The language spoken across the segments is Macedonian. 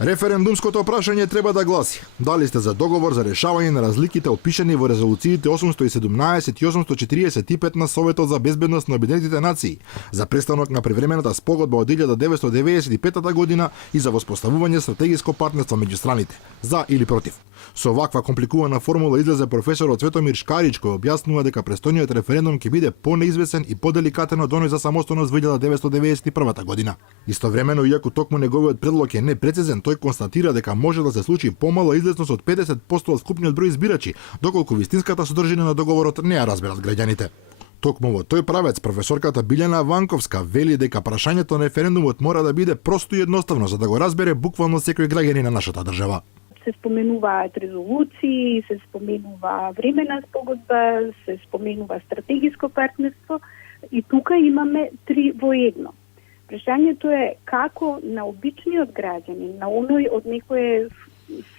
Референдумското прашање треба да гласи: дали сте за договор за решавање на разликите опишани во резолуциите 817 и 845 на Советот за безбедност на Обединетите нации, за престанок на привремената спогодба од 1995 година и за воспоставување стратегиско партнерство меѓу страните, за или против. Со ваква компликувана формула излезе професорот Цветомир Шкарич, кој објаснува дека престојниот референдум ќе биде понеизвесен и поделикатен од оној за самостојност во 1991 година. Истовремено, иако токму неговиот предлог е непрецизен, тој констатира дека може да се случи помала излезност од 50% од скупниот број избирачи, доколку вистинската содржина на договорот не ја разберат граѓаните. Токму во тој правец, професорката Билјана Ванковска вели дека прашањето на референдумот мора да биде просто и едноставно, за да го разбере буквално секој граѓанин на нашата држава. Се споменуваат резолуции, се споменува времена спогодба, се споменува стратегиско партнерство и тука имаме три во едно. Прашањето е како на обичниот граѓанин, на оној од некое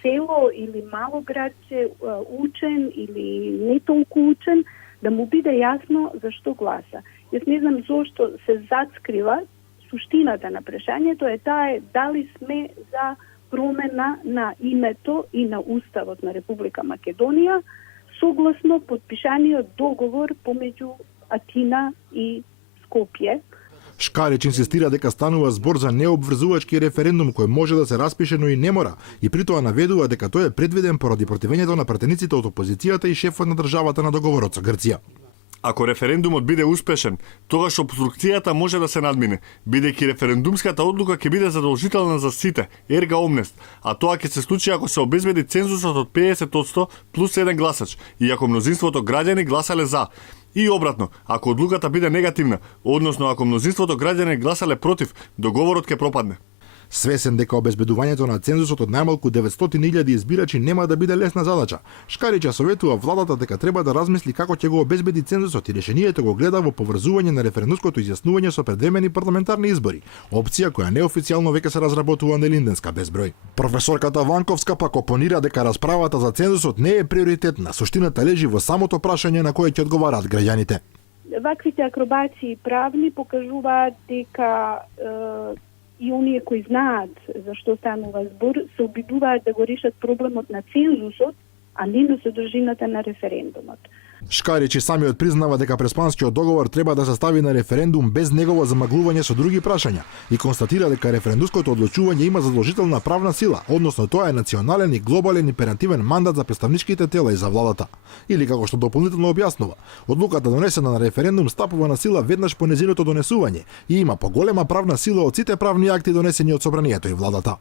село или мало градче, учен или не толку учен, да му биде јасно зашто гласа. Јас не знам зошто се затскрива суштината на прашањето е таа дали сме за промена на името и на Уставот на Република Македонија согласно подпишаниот договор помеѓу Атина и Скопје. Шкарич инсистира дека станува збор за необврзувачки референдум кој може да се распише, но и не мора, и притоа наведува дека тој е предвиден поради противењето на претениците од опозицијата и шефот на државата на договорот со Грција. Ако референдумот биде успешен, тогаш обструкцијата може да се надмине, бидејќи референдумската одлука ќе биде задолжителна за сите, ерга омнест, а тоа ќе се случи ако се обезбеди цензусот од 50% плюс 1 гласач и ако мнозинството граѓани гласале за. И обратно, ако одлуката биде негативна, односно ако мнозинството граѓани гласале против, договорот ќе пропадне. Свесен дека обезбедувањето на цензусот од најмалку 900.000 избирачи нема да биде лесна задача, Шкарич советува владата дека треба да размисли како ќе го обезбеди цензусот и решението го гледа во поврзување на референдумското изјаснување со предвремени парламентарни избори, опција која неофицијално веќе се разработува на Линденска безброј. Професорката Ванковска пак опонира дека расправата за цензусот не е приоритетна, суштината лежи во самото прашање на кое ќе одговараат граѓаните. Ваквите акробации правни покажуваат дека и оние кои знаат за што станува збор, се обидуваат да го решат проблемот на цензусот, а не на содржината на референдумот. Шкарич и самиот признава дека Преспанскиот договор треба да се стави на референдум без негово замаглување со други прашања и констатира дека референдумското одлучување има задолжителна правна сила, односно тоа е национален и глобален императивен мандат за представничките тела и за владата. Или како што дополнително објаснува, одлуката донесена на референдум стапува на сила веднаш по незиното донесување и има поголема правна сила од сите правни акти донесени од собранието и владата.